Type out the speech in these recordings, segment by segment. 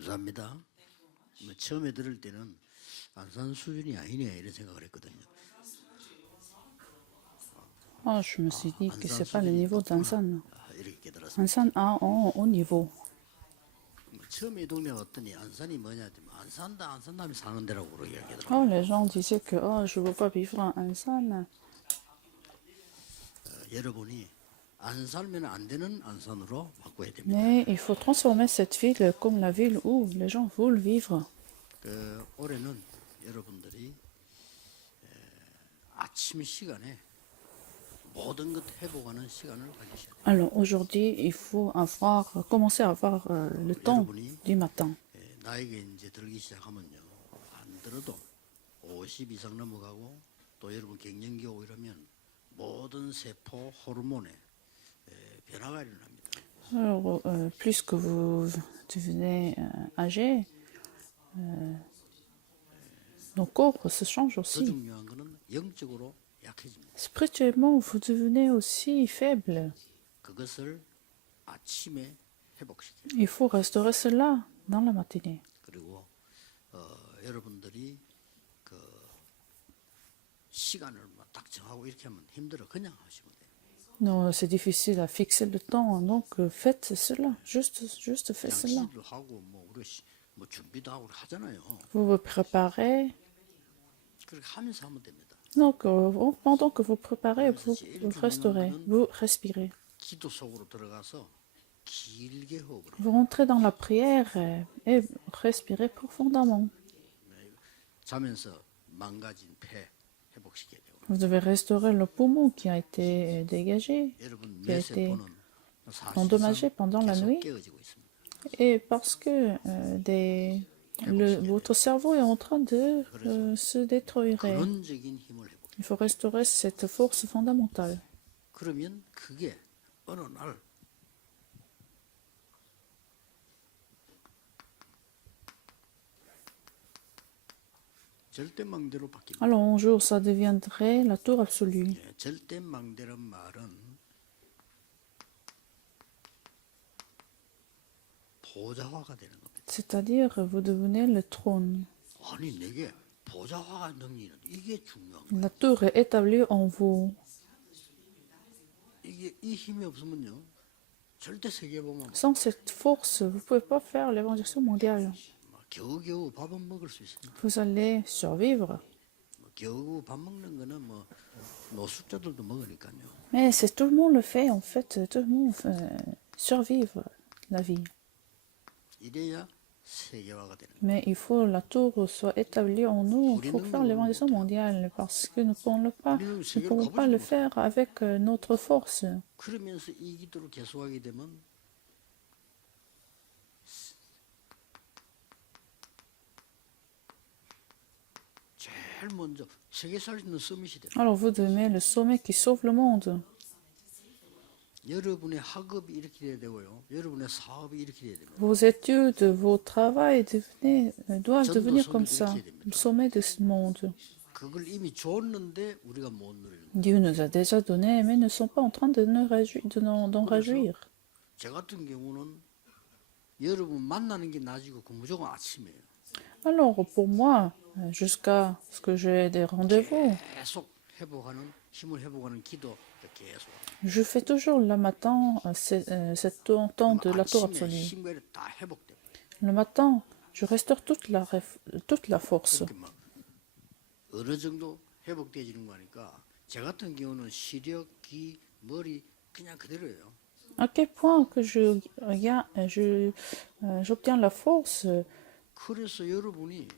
감사합니다. 처음에 들을 때는 안산 수준이 아니네 이런 생각을 했거든요. Ah, je me suis dit que 안산 c'est pas le 수준이 niveau 높구나 d'Ansan. 이렇게 깨달았습니다. Ansan a un haut niveau. 처음에 이 동네 왔더니 안산이 뭐냐 했더니 안 산다 안 산다면 사는 데라고 그러고 Oh, 이야기하더라고요. les gens disaient que oh, je ne veux pas vivre à Ansan. 여러분이 안 살면 안 되는 안산으로 바꿔야 됩니다. Mais il faut transformer cette ville comme la ville où les gens veulent vivre. 올해는 여러분들이 아침 시간에 모든 것 회복하는 시간을 가지셔야 돼요. Alors aujourd'hui, il faut commencer à avoir le temps du matin. 나이가 이제 들기 시작하면요. 안 들어도 50 이상 넘어가고 또 여러분 갱년기 오고 이러면 모든 세포 호르몬에 변화가 일어납니다. Alors, plus que vous devenez âgé, nos corps se changent 더 aussi. 중요한 거는 영적으로 약해집니다. Spirituellement, vous devenez aussi faible. 그것을 아침에 회복시켜요. Il faut restaurer cela dans la matinée. 그리고 여러분들이 그 시간을 막 딱 정하고 이렇게 하면 힘들어. 그냥 하시면 돼요. Non, c'est difficile à fixer le temps, donc faites cela, juste faites cela. 양치질도 하고 뭐 우리 뭐 준비도 하고 하잖아요. Vous vous préparez, 그렇게 하면서 하면 됩니다. donc pendant que vous préparez, vous restaurez, vous respirez. 기도 속으로 들어가서 길게 호흡을 Vous rentrez dans la prière et respirez profondément. 자면서 망가진 폐 회복시켜야 되고. Vous devez restaurer le poumon qui a été dégagé, 여러분 qui a été 뇌세포는 endommagé 사실상 pendant la 계속 nuit. 깨어지고 있습니다. Et parce que votre cerveau est en train de se détruire. 근원적인 힘을 회복. Il faut restaurer cette force fondamentale. 그러면 그게 어느 날 절대망대로 바뀝니다. Alors un jour, ça deviendrait la tour absolue. 절대망대란 말은 보좌화가 되는 겁니다. C'est-à-dire, vous devenez le trône. 아니 내게 보좌화가 능리는 이게 중요한 거예요. La tour est établie en vous. 이게 이 힘이 없으면요 절대 세계 보면 Sans cette force, vous ne pouvez pas faire l'évangélisation mondiale. 겨우겨우 밥은 먹을 수 있습니다. Vous allez survivre. 겨우 밥 먹는 거는 뭐 노숙자들도 먹으니까요. Mais c'est tout le monde le fait, en fait. Tout le monde survivre la vie. 이래야 세계화가 되는 거예요. Mais il faut la tour soit établie en nous pour faire l'évangélisation mondiale, parce que nous ne pourrons pas le faire avec notre force. 그러면서 이 기도를 계속하게 되면 제일 먼저 세계 살 수 있는 서밋이 돼요. Alors vous devenez le sommet qui sauve le monde. 여러분의 학업이 이렇게 돼야 되고요. 여러분의 사업이 이렇게 돼야 됩니다. Vos études, vos travaux doivent devenir comme ça, le sommet de ce monde. 그걸 이미 줬는데 우리가 못 누리는 거예요. Dieu nous a déjà donné, mais ne sont pas en train de d'en réjouir. 제 같은 경우는 여러분 만나는 게 낮이고 그 무조건 아침이에요. Alors pour moi, jusqu'à ce que j'ai des rendez-vous, 계속 회복하는 힘을 회복하는 기도 계속. je fais toujours le matin cette temps de la tour 아침에 absolue. 힘과 다 회복돼. Le matin, je restaure toute la force. 이렇게 막 어느 정도 회복되지는 거니까 제 같은 경우는 시력, 기, 머리 그냥 그대로예요. À quel point que j'obtiens la force, 그래서 여러분이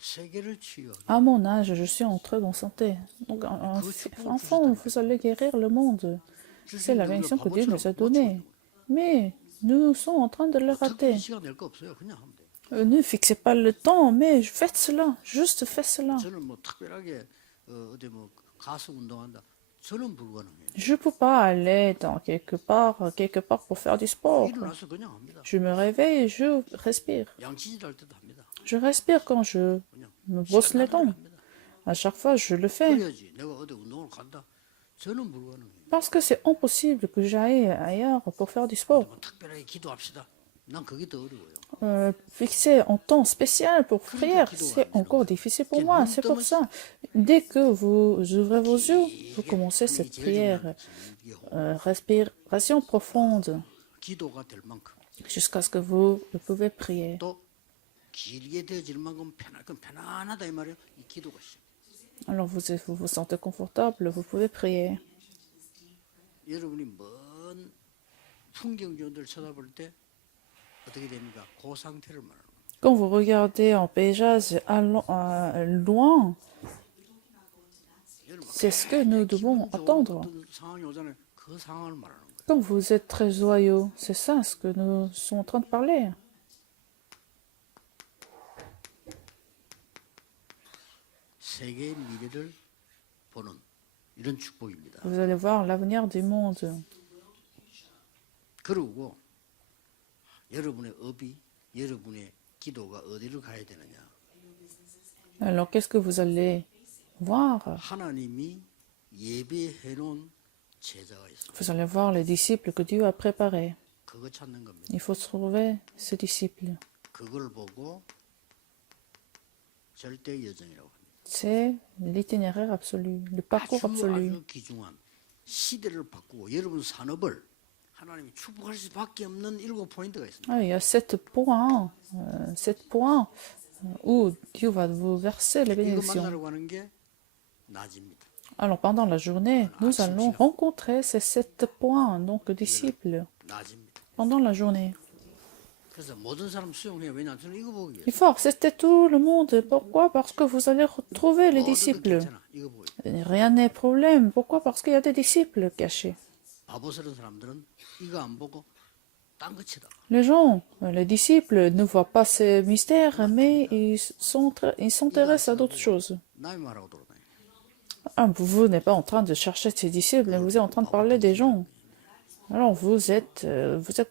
세계를 치유하게. à mon âge, je suis en très bonne santé. Donc, enfant, vous allez guérir le monde. C'est la bénédiction que Dieu nous a donnée. Mais nous sommes en train de le rater. 특별히 시간 낼 거 없어요. 그냥 하면 돼요. Ne fixez pas le temps, mais faites cela. Juste faites cela. 저는 뭐 특별하게 어디 뭐 가서 운동한다. 저는 불가능해요. Je ne peux pas aller dans quelque part pour faire du sport. 일어나서 그냥 합니다. Je me réveille et je respire. 양치질 할 때도 합니다. Je respire quand je 그냥 me brosse les dents. 합니다. À chaque fois, je le fais. 그래야지 내가 어디 운동을 간다. 저는 불가능해요. Parce que c'est impossible que j'aille ailleurs pour faire du sport. 뭐 특별하게 기도합시다. 난 그게 더 어려워요. Fixer un temps spécial pour prière, c'est encore difficile pour moi. C'est pour ça, dès que vous ouvrez vos yeux, vous commencez cette prière, respiration profonde, 기도가 될 만큼 jusqu'à ce que vous pouvez prier. 또 길게 되어질 만큼 편안하다 이 말이에요. 이 기도가 시작. Alors vous vous sentez confortable, vous pouvez prier. 여러분이 먼 풍경들을 쳐다볼 때 어떻게 됩니까? 그 상태를 말하는 거예요. Quand vous regardez un paysage loin, c'est ce que nous devons attendre. 어떤 상황이 오잖아요. 그 상황을 말하는 거예요. Quand vous êtes très joyeux, c'est ça ce que nous sommes en train de parler. 세계의 미래를 보는 이런 축복입니다. Vous allez voir l'avenir du monde. 그리고 여러분의 업이 여러분의 기도가 어디를 가야 되느냐? Alors qu'est-ce que vous allez voir? 하나님이 예비해 놓은 제자가 있어요. Vous allez voir les disciples que Dieu a préparés. 그거 찾는 겁니다. Il faut trouver ces disciples. 그걸 보고 절대 여정이라고 합니다. C'est l'itinéraire absolu, le parcours absolu. 아주 귀중한 시대를 바꾸고 여러분 산업을 하나님이 축복할 수밖에 없는 7포인트가 있습니다. Ah, il y a 7 points où Dieu va vous verser les 이거 bénédictions. 만나러 가는 게 낮입니다. Alors pendant la journée, nous allons rencontrer ces 7 points, donc disciples, 낮입니다. pendant la journée. 그래서 모든 사람 수용해요. 왜냐하면 저는 이거 보기 위해서. Il faut accepter tout le monde. Pourquoi? Parce que vous allez retrouver les 모든 건 disciples. 괜찮아. 이거 보기 위해서. Rien n'est problème. Pourquoi? Parce qu'il y a des disciples cachés. 바보스러운 사람들은 이거 안 보고 딴 거 치다가 Les gens, les disciples ne voient pas ces mystères, mais ils s'intéressent à d'autres choses. 남의 말하고 돌아다녀요. Ah, vous n'êtes pas en train de chercher ces disciples, mais vous êtes en train de parler des gens. Alors vous êtes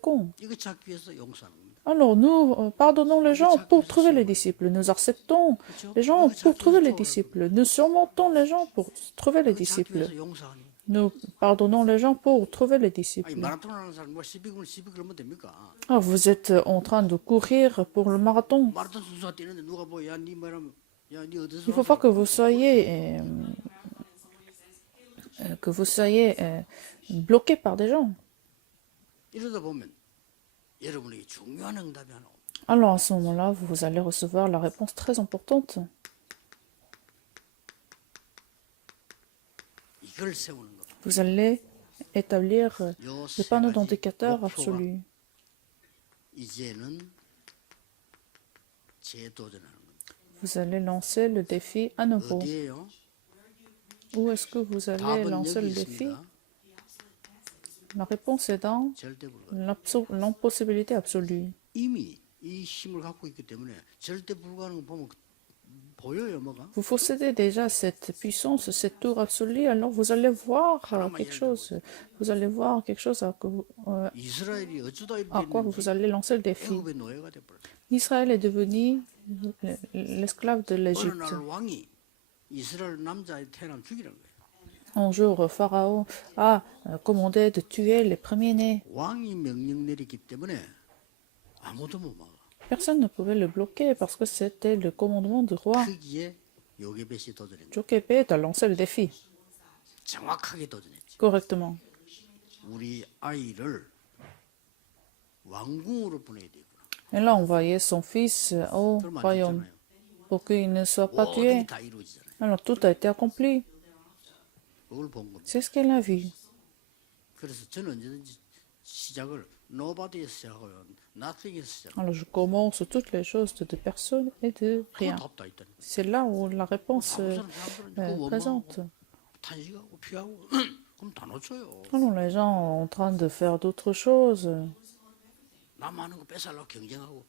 con. 이거 찾기 위해서 용서하는 겁니다. Alors nous pardonnons les gens pour trouver les disciples. Nous acceptons les gens pour trouver les disciples. Nous surmontons les gens pour trouver les 찾기 disciples. 위해서 용서하는 거예요. Nous pardonnons les gens pour trouver les 아니 disciples. 마라톤 하는 사람 뭐 12km 하면 됩니까? Ah, vous êtes en train de courir pour le marathon. 마라톤 선수가 뛰는데 누가 뭐 야니 말하면 야니 어디서 Il ne faut pas que vous soyez bloqué par des gens. 이러다 보면 여러분에게 중요한 응답이 하나 옵니다. Alors à ce moment-là, vous allez recevoir la réponse très importante. 이걸 세우는 것. Vous allez établir 요 le 세 panneau 가지 d'indicateur 목표가 absolu. 이제는 재도전하는 겁니다. Vous allez lancer le défi à nouveau. 어디에요? Où est-ce que vous allez 답은 lancer 여기 le défi? 있습니다. La réponse est dans 절대 불가능. l'impossibilité absolue. 이미 이 힘을 갖고 있기 때문에 절대 불가능을 보면 보여요, 뭐가? Vous possédez déjà cette puissance, cette tour absolue, alors vous allez voir quelque chose. Vous allez voir quelque chose 이스라엘이 어쩌다 à quoi vous allez lancer le défi. 애굽의 노예가 돼버렸어요. Israël est devenu l'esclave de 어느 l'Égypte. 날 왕이 이스라엘 남자의 태어나면 죽이라는 거예요. Un jour, Pharaon a commandé de tuer les premiers-nés. 왕이 명령 내리기 때문에 아무도 못 막아. Personne ne pouvait le bloquer parce que c'était le commandement du roi. 크기에 요게벳이 도전했죠. Jochebed a lancé le défi 정확하게 도전했죠. correctement. 우리 아이를 왕궁으로 보내야 되구나. Elle a envoyé son fils au 그러면 안 royaume 됐잖아요. pour qu'il ne soit pas 모든 tué. 게 다 이루어지잖아요. Alors tout a été accompli. 그걸 본 겁니다. C'est ce qu'elle a vu. 그래서 저는 언제든지 시작을 nobody에서 시작하고요. nothing에서 시작. Alors je commence toutes les choses de personne et de 그건 rien. 답도 있다니. C'est là où la réponse 바보 사람들은 est 그 présente. 원망하고 탄식하고 피하고 그럼 다 놓쳐요. Alors les gens sont en train de faire d'autres choses. 남 많은 거 뺏으려고 경쟁하고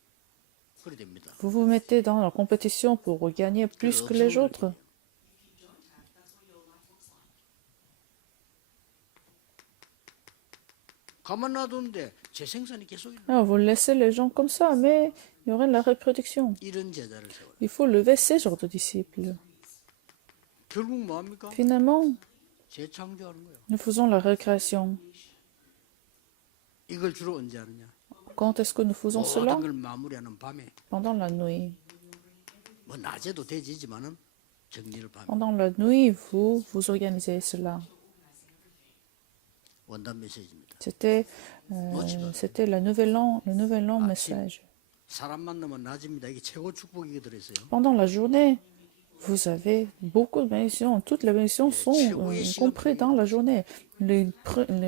그래 됩니다. Vous vous mettez dans la compétition pour gagner plus que les autres. 가만 놔두는데 재생산이 계속 일어나. Alors vous laissez les gens comme ça, mais il y aurait la reproduction. 이런 제자를 세워요. Il faut lever ces genres de disciples. 결국 뭐합니까? Finalement, 재창조하는 거예요. Nous faisons la récréation. 이걸 주로 언제 하느냐? Quand est-ce que nous faisons cela? 모든 걸 마무리하는 밤에. Pendant la nuit. 뭐 낮에도 되지만은 정리를 밤에. Pendant la nuit, vous organisez cela. 원단 메시지입니다. C'était le nouvel an message. 사람 만나면 낮입니다. 이게 최고 축복이 들어있어요. Pendant la journée, vous avez beaucoup de bénédictions. Toutes les bénédictions sont comprises dans la journée. Le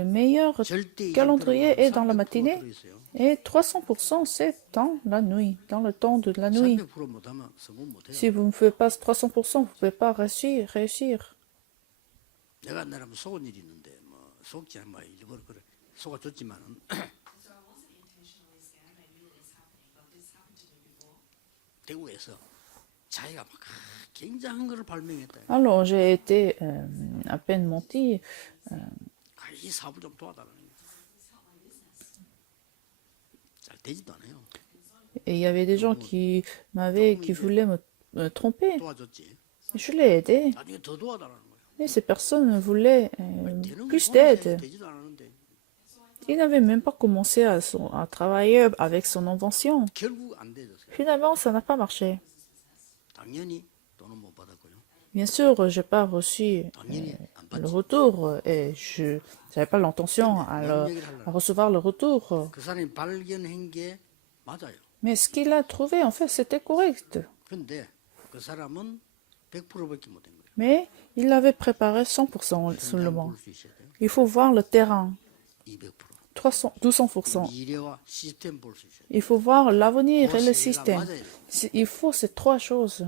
meilleur 절대 calendrier est dans la matinée 들어있어요. et 300% c'est dans la nuit, dans le temps de la nuit. 300% 못하면 성공 못해요. Si vous ne faites pas 300%, vous ne pouvez pas réussir. 내가 나라면 속은 일이 있는데 뭐 속지 않아 일부러 그래 속아줬지만은 대구에서 자기가 막 굉장한 것을 발명했다. Alors j'ai été à peine menti. 이 사부 좀 도와달라는 거야. 잘 되지도 않아요. Et il y avait des gens qui voulaient me tromper. 도와줬지. Je l'ai aidé. 나중에 더 도와달라는 거야. Mais ces personnes voulaient 되는 plus 거 d'aide. 되지도 않았는데 Il n'avait même pas commencé à travailler avec son invention. 결국 안 되졌어요. Finalement, ça n'a pas marché. 당연히 돈은 못 받았고요. Bien sûr, je n'ai pas reçu 당연히 안 le 받지. retour et je n'avais pas l'intention à recevoir le retour. 그 사람이 발견한 게 맞아요. Mais ce qu'il a trouvé, en fait, c'était correct. 근데 그 사람은 100%밖에 못한 거예요. Mais il l'avait préparé 100% seulement. 볼수 있어야 돼요. Il faut voir le terrain, 200%. 200%. 미래와 시스템 볼 수 있어요. Il faut voir l'avenir et le 그것이 système. 맞아요. Il faut ces trois choses.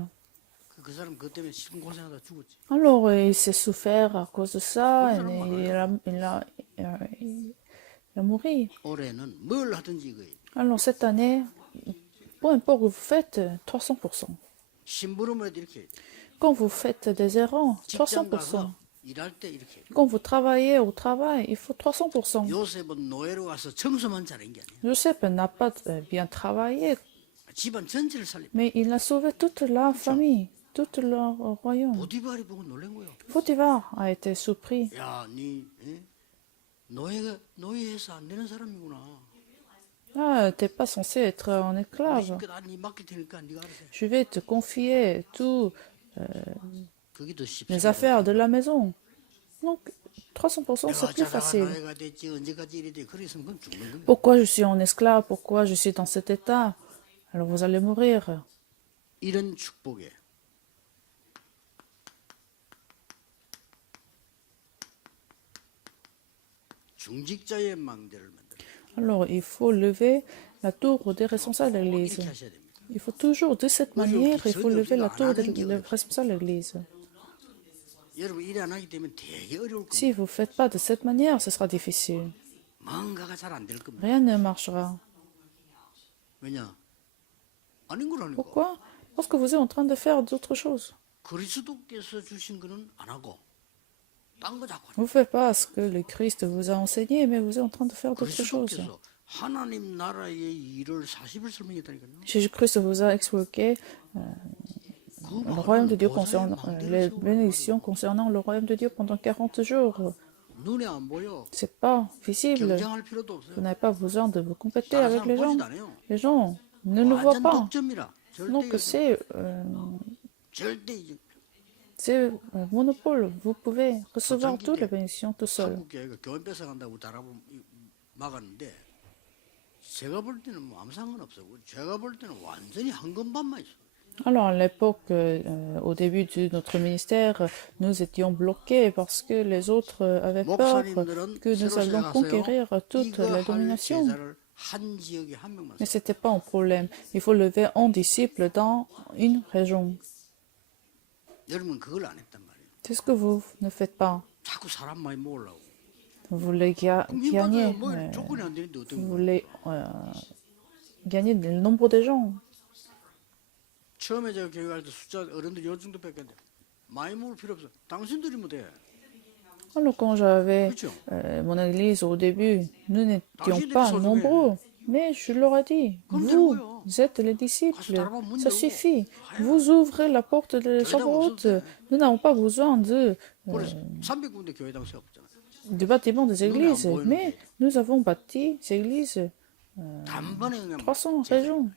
그 사람 그것 때문에 시간 고생하다 죽었지. Alors, il s'est souffert à cause de ça, et il a mouru. 올해는 뭘 하든지 이거예요. Alors, cette année, peu importe que vous faites, 300%. 심부름을 이렇게 해야 돼요. Quand vous faites des erreurs, 직장 300%. 가서 일할 때 이렇게 해요. Quand vous travaillez au travail, il faut 300%. 요셉은 노예로 가서 청소만 잘한 게 아니에요. Joseph n'a pas bien travaillé, 집안 전체를 살립니다. mais il a sauvé toute la famille, tout leur royaume. 보디발이 보고 놀란 거예요. Potiphar a été surpris. 야, 노예해서 안 되는 사람이구나. Ah, t'es pas censé être en esclave. 네 맡길 테니까 네가 알아서 해. Je vais te confier tous 그게 더 쉽죠. les affaires de la maison. Donc, 300%, c'est plus 자다가 facile. 노예가 됐지 언제까지 이래 돼. 그랬으면 그건 죽는 거예요. Pourquoi je suis en esclave? Pourquoi je suis dans cet état? Alors vous allez mourir. 이런 축복에 중직자의 망대를 만들어. Alors, il faut lever la tour des responsables de 꼭 l'Église. 이렇게 하셔야 됩니다. Il faut toujours, de cette manière, il faut lever la tour des responsables de l'Église. 여러분 일 안 하기 때문에 되게 어려울 겁니다. Si vous ne faites pas de cette manière, ce sera difficile. 뭔가가 잘 안 될 겁니다. Rien ne marchera. 왜냐? 아닌 걸 하니까. Pourquoi? Parce que vous êtes en train de faire d'autres choses. 그리스도께서 주신 거는 안 하고 딴 거 자꾸 하는 Vous ne faites pas ce que le Christ vous a enseigné, mais vous êtes en train de faire 거예요. d'autres choses. 그리스도께서 하나님 나라의 일을 40을 설명했다니까요. Jésus-Christ vous a expliqué 그 le royaume de Dieu 말은 concernant 보좌의 les 망대를 bénédictions concernant le royaume de Dieu pendant 40 jours. 눈에 안 보여. C'est pas visible. 경쟁할 필요도 없어요. Vous n'avez pas besoin de vous compéter 다른 avec 사람 les gens. 보지도 않아요. Les gens ne le voient 완전 pas. 독점이라. Donc 절대 이제 c'est un monopole. Vous pouvez recevoir toutes les bénédictions tout seul. 한국 교회가 교회 뺏어간다고 막았는데 제가 볼 때는 뭐 아무 상관없어요. 제가 볼 때는 완전히 한건반만 있어요. Alors à l'époque, au début de notre ministère, nous étions bloqués parce que les autres avaient peur que nous allions conquérir toute la domination. 한 지역에 한 명만 Mais ce n'était pas un problème. Il faut lever un disciple dans une région. 여러분 그걸 안 했단 말이에요. C'est ce que vous ne faites pas. 자꾸 사람 많이 모으려고. Vous voulez 힘 gagner, 받아요. 뭐 조건이 안 되는데 어떤 vous 거. voulez gagner le nombre de gens. 처음에 제가 교회 갈 때 숫자 어른들이 요 정도밖에 안 돼. 많이 모을 필요 없어. 당신들이면 돼. Alors quand j'avais 그렇죠? mon église au début, nous n'étions pas nombreux. Mais je leur ai dit, vous êtes les disciples, ça suffit. Vous ouvrez la porte de Shavuot. Nous n'avons pas besoin 그래서 300군데 교회당 세웠잖아요. de bâtiment des églises, mais nous avons bâti ces églises, 단번에 그냥 300 régions.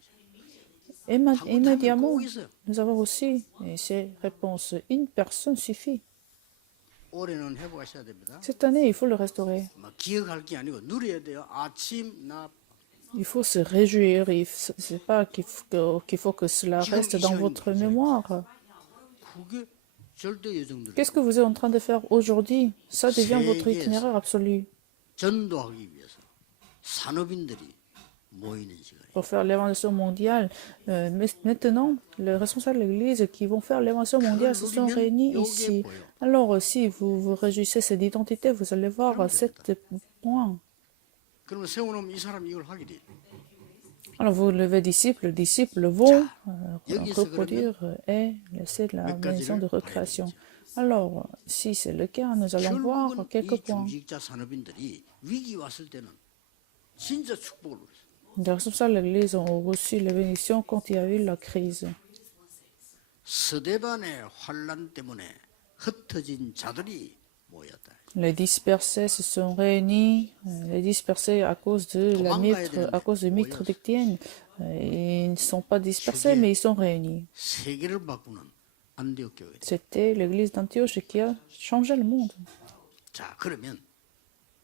Immédiatement, nous avons aussi ces réponses. Une personne suffit. 올해는 회복하셔야 됩니다. Cette année, il faut le restaurer. 막 기억할 게 아니고 누려야 돼요. 아침 나 Il faut se réjouir. Ce n'est pas qu'il faut que cela reste dans votre mémoire. 그게 절대 예정들 Qu'est-ce que vous êtes en train de faire aujourd'hui? Ça devient votre itinéraire absolu. 전도하기 위해서 산업인들이 모이는 시간이에요. Pour faire l'évaluation mondiale, maintenant, les responsables de l'Église qui vont faire l'évaluation mondiale se sont réunis ici. Alors, si vous vous réjouissez cette identité, vous allez voir 7 points. 그러면 세워놓으면 이 사람 이걸 하게 돼. Alors, vous levez disciples, les disciples vont reproduire et laisser la maison de recréation. Alors, si c'est le cas, nous allons voir 결국은 quelques 이 points. 중직자 산업인들이 위기 왔을 때는 진짜 축복을 누렸어요. Les responsables de l'Église ont reçu les bénédictions quand il y a eu la crise. 스데반의 환란 때문에 흩어진 자들이 모였다. Les dispersés se sont réunis, les dispersés à cause de la mitre, à cause du mitre d'Étienne. Ils ne sont pas dispersés, mais ils sont réunis. 세계를 바꾸는 안디옥 교회. C'était l'église d'Antioche qui a changé le monde. 자, 그러면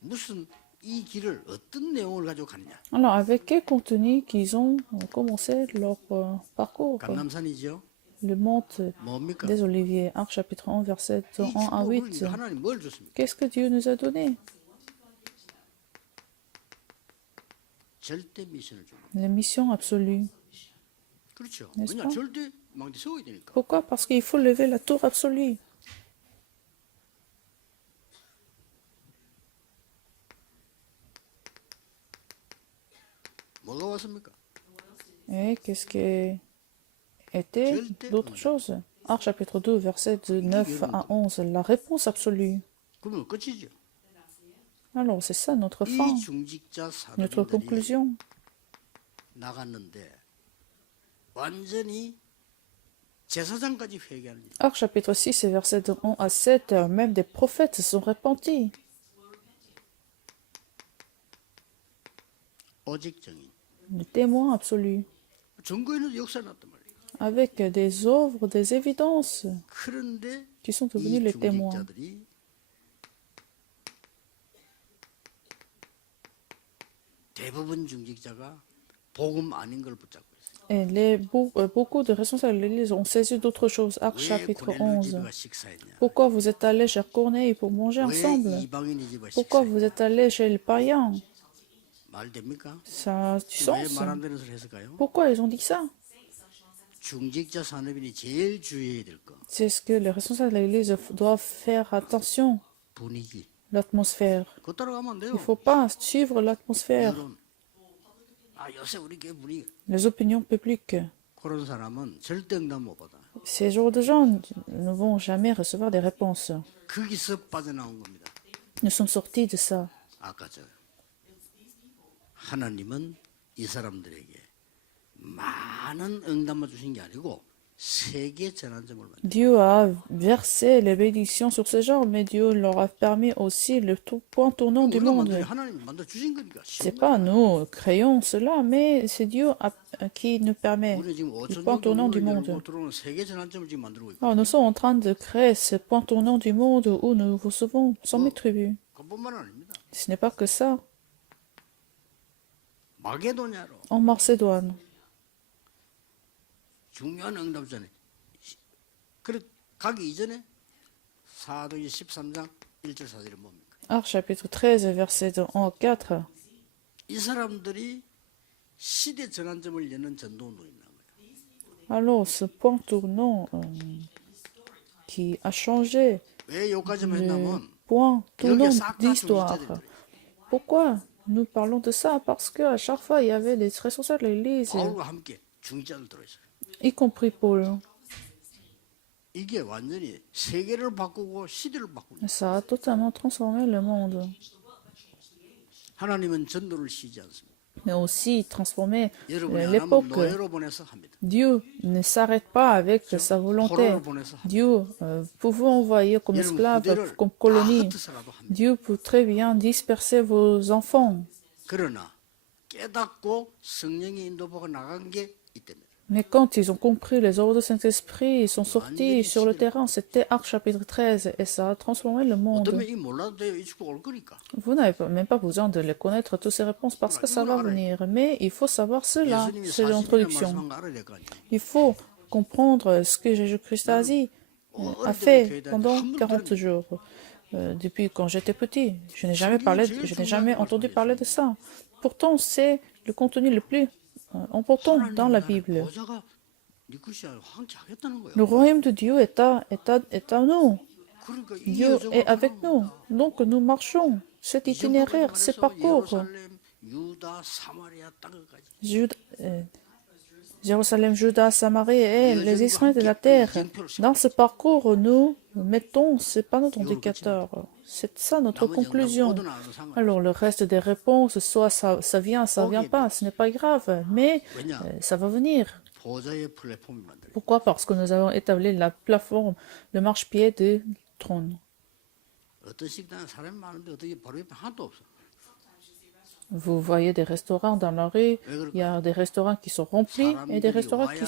무슨 이 길을 어떤 내용을 가지고 가느냐? Alors, avec quel contenu qu'ils ont commencé leur parcours? 감남산이죠. Le monte 뭡니까? des Oliviers, Actes chapitre 1, verset 이 1 à 축복을 8. 하나님 뭘 줬습니까? Qu'est-ce que Dieu nous a donné? 절대 미션을 줍니다. La mission absolue. 그렇죠. n'est-ce 왜냐 pas? 절대 망대 세워야 되니까. Pourquoi? Parce qu'il faut lever la tour absolue. 뭐가 왔습니까? Et qu'est-ce qui était d'autre chose? Actes chapitre 2, verset de 9 à 11. La réponse absolue. 그러면 끝이죠. Alors, c'est ça notre fin, 이 중직자 notre 산업인들이 conclusion. 나갔는데 완전히 제사장까지 회개하는 일. Actes chapitre 6, verset de 1 à 7. Même des prophètes se sont repentis. 오직 정인. Le témoin absolu. 증거에는 역사 났단 말이에요. Avec des œuvres, des évidences 그런데 qui sont devenus 이 les témoins. 중직자들이 대부분 중직자가 복음 아닌 걸 붙잡고 있어요. Et beaucoup de responsables de l'Église ont saisi d'autres choses. Actes 왜 chapitre 고넬료 11. 집에가 식사했냐? Pourquoi vous êtes allés chez Corneille pour manger 왜 ensemble? 이방인의 집에 Pourquoi 식사했냐? vous êtes allés chez les païens? 말 됩니까? Ça a du 왜 sens. 말 안 되는 소리 했을까요? Pourquoi ils ont dit ça? 중직자 산업인이 제일 주의해야 될 거. C'est ce que les responsables de l'Église doivent faire attention. 분위기. L'atmosphère. 그거 따라가면 안 Il 돼요. ne faut pas suivre l'atmosphère, 여론. 아 요새 우리 교회 분위기. les opinions publiques. 그런 사람은 절대 응답 못 받아. Ces genres de gens ne vont jamais recevoir des réponses. 거기서 빠져나온 겁니다. Nous sommes sortis de ça. 아까 저 하나님은 이 사람들에게 많은 응답만 주신 게 아니고 세계 전환점을 만든. Dieu a versé les bénédictions sur ces gens, mais Dieu leur a permis aussi le point tournant du 우리가 monde. 만든 하나님 만들어 주신 거니까. C'est pas nous créons cela, mais c'est Dieu qui nous permet 우리 지금 le 5천 point tournant du 정도 monde. 열고 들어오는 세계 전환점을 지금 만들고 있고. Alors, nous sommes en train de créer ce point tournant du monde où nous recevons 100 000 tribus. 그뿐만 아닙니다. Ce n'est pas que ça. 마게도냐로 En Macédoine, 중요한 응답전에 그래 가기 이전에 사도기 13장 1절 4절이 뭡니까? Actes chapitre 13, verset de 1 à 4. 이 사람들이 시대 전환점을 여는 전도운동이 있는 거예요. Alors, ce point tournant qui a changé 왜 여기까지 le 했냐면 point tournant 여기에 싹다 d'histoire. 중직자들이 Pourquoi nous parlons de ça? Parce qu'à chaque fois, il y avait des responsables de l'Église, 바울과 함께 중직자들 들어있어요. y compris Paul. 이게 완전히 세계를 바꾸고 시대를 바꾸는 거예요. Ça a totalement transformé le monde. 하나님은 전도를 쉬지 않습니다. mais aussi transformer 여러분이 안 하면 l'époque. 노예로 보내서 합니다. Dieu ne s'arrête pas avec sa volonté. 포로로 보내서 합니다. Dieu peut vous envoyer comme 여러분 esclave, 후대를 comme 다 colonie. 흩어서라도 합니다. Dieu peut très bien disperser vos enfants. 그러나 깨닫고 성령의 인도받고 나간 게 이때입니다. Mais quand ils ont compris les ordres du Saint-Esprit, ils sont sortis sur le terrain. C'était Actes chapitre 13 et ça a transformé le monde. 어쩌면 이 몰라도 돼요. 이 축복 올 거니까. Vous n'avez même pas besoin de les connaître, toutes ces réponses, parce que ça va venir. Mais il faut savoir cela. 예수님이 C'est 40년에 l'introduction. 말씀한 거 알아야 될 거 아니에요. Il faut comprendre ce que Jésus-Christ a dit, a fait pendant 40 jours. Depuis quand j'étais petit, je n'ai jamais entendu parler de ça. Pourtant, c'est le contenu le plus important dans la Bible. 보좌가 네 것이야 황폐하겠다는 거예요. Le royaume de Dieu est à nous. 그러니까 이 Dieu 여정을 est avec 하는 nous. 겁니다. Donc nous marchons. Cet 이 itinéraire, ce 정도까지 parcours, 말해서 예루살렘, 유다, 사마리아 땅까지 Jérusalem, Juda, Samarie et les Israéliens de la terre. Dans ce parcours, nous mettons ce panneau d'indicateur. C'est ça notre conclusion. Alors le reste des réponses, soit ça vient pas, ce n'est pas grave, mais ça va venir. 보좌의 플랫폼이 만들어요. Pourquoi? Parce que nous avons établi la plateforme, le marchepied du trône. 어떤 식당에 사람이 많은데 어떻게 바로 옆에 하나도 없어. Vous voyez des restaurants dans la rue, il y a des restaurants qui sont remplis et des restaurants qui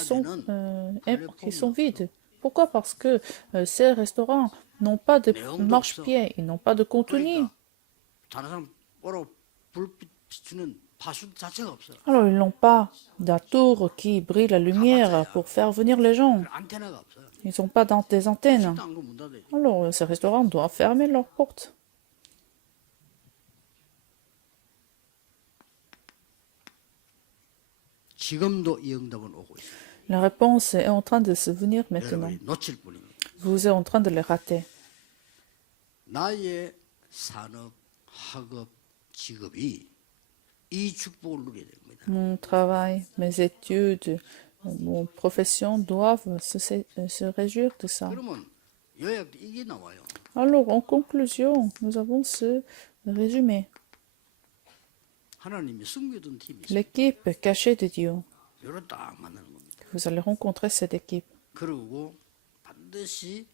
sont vides. Pourquoi? Parce que ces restaurants n'ont pas de marchepied, ils n'ont pas de contenu. 다른 사람 보러 불빛 비추는 파수 자체가 없어. Alors ils n'ont pas de tour qui brille la lumière pour faire venir les gens. 안테나가 없어. Ils n'ont pas des antennes. 식당 문 닫아요. Alors ces restaurants doivent fermer leurs portes. 지금도 이 응답은 오고 있어요. La réponse est en train de se venir maintenant. 여러분이 놓칠 뿐입니다. Vous êtes en train de les rater. 나의 산업, 학업, 직업이 이 축복을 누려야 됩니다. Mon travail, mes études, mon profession doivent se réjouir de ça. 그러면 요약도 이게 나와요. Alors, en conclusion, nous avons ce résumé. 하나님이 숨겨둔 팀이 있어요. L'équipe cachée de Dieu. 요를 딱 만나는 겁니다. Vous allez rencontrer cette équipe. 그리고 반드시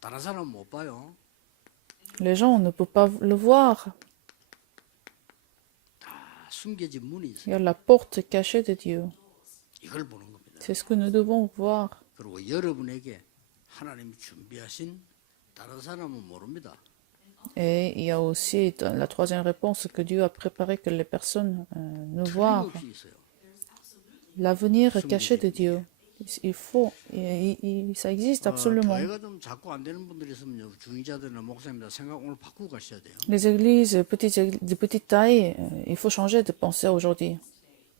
다른 사람 못 봐요. Les gens ne peuvent pas le voir. 다 숨겨진 문이 Il y 있어요. a la porte cachée de Dieu. 이걸 보는 겁니다. C'est ce que nous devons voir. 그리고 여러분에게 하나님이 준비하신 다른 사람은 모릅니다. Et il y a aussi la troisième réponse que Dieu a préparé que les personnes ne voient. 틀림없이 있어요. L'avenir caché de Dieu. Ça existe absolument. 교회가 좀 자꾸 안 되는 분들이 있으면 주의자들이나 목사님들 생각 오늘 바꾸고 가셔야 돼요. Les églises de petite taille, il faut changer de pensée aujourd'hui.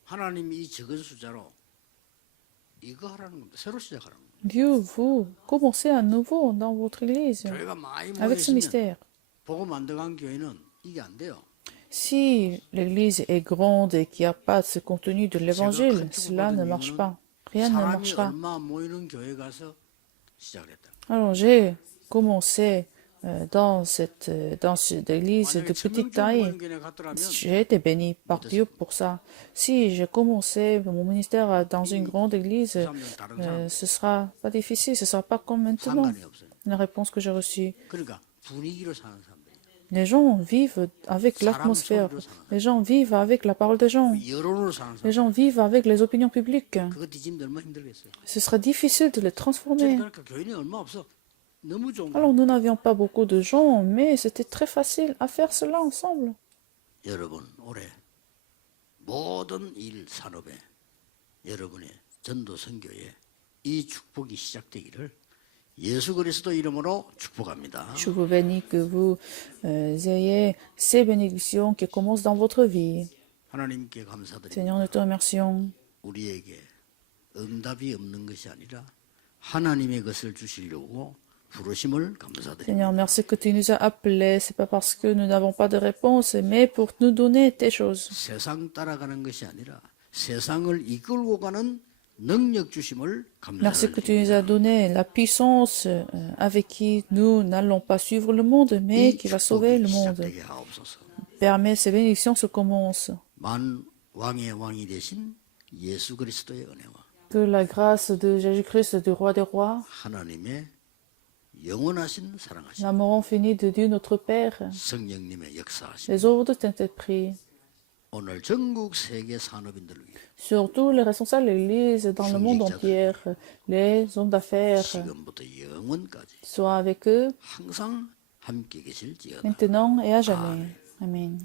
하나님이 이 적은 숫자로 이거 하라는 겁니다. 새로 시작하라는 겁니다. Dieu, vous commencez à nouveau dans votre église 교회가 많이 avec ce 모여있으면 mystère. 보고 만들어간 교회는 이게 안 돼요. Si l'église est grande et qu'il n'y a pas ce contenu de l'évangile, cela ne marche pas. Rien ne 사람이 marchera. 얼마 모이는 교회 가서 시작을 했다. Alors j'ai commencé dans cette église de 만약에 1000명 petite 정도 taille. 모이는 교회 갔더라면 J'ai été béni par Dieu pour ça. Si j'ai commencé mon ministère dans une grande église, 그 사람들은 다른 사람 ce sera pas difficile, ce sera pas comme maintenant. 상관이 없어요. La réponse que j'ai reçue. 그러니까 분위기로 사는 사람들. Les gens vivent avec l'atmosphère. Les gens vivent avec la parole des gens. 여론으로 사는 Les 사람. gens vivent avec les opinions publiques. 그거 뒤집는데 얼마나 힘들겠어요. Ce sera difficile de les transformer. 그러니까 교인이 얼마 없어. 너무 좋은 Alors 거예요. nous n'avions pas beaucoup de gens, mais c'était très facile à faire cela ensemble. 여러분 올해 모든 일 산업에 여러분의 전도 선교에 이 축복이 시작되기를 예수 그리스도 이름으로 축복합니다. Je vous bénis que vous ayez ces bénédictions qui commencent dans votre vie. 하나님께 감사드립니다. Seigneur, nous te remercions. 우리에게 응답이 없는 것이 아니라 하나님의 것을 주시려고 부르심을 감사드립니다. Seigneur, merci que tu nous as appelés. C'est pas parce que nous n'avons pas de réponse, mais pour nous donner tes choses. 세상 따라가는 것이 아니라 세상을 이끌고 가는 능력 주심을 Merci que tu 감사드립니다. nous as donné la puissance avec qui nous n'allons pas suivre le monde, mais 이 qui va sauver le 축복이 monde. 시작되게 하옵소서. Permets ces bénédictions se commencent. 만 왕의 왕이 되신 예수 그리스도의 은혜와 Que la grâce de Jésus-Christ, du roi des rois, 하나님의 영원하신 사랑하심, l'amour infini de Dieu notre Père, 성령님의 역사하심, les œuvres de Saint-Esprit, 오늘 전국 세계 산업인들을 위해 surtout les responsables de l'Église dans le monde entier, les hommes d'affaires, 지금부터 영원까지 soient avec eux 항상 함께 계실지어다. maintenant et à jamais. Amen.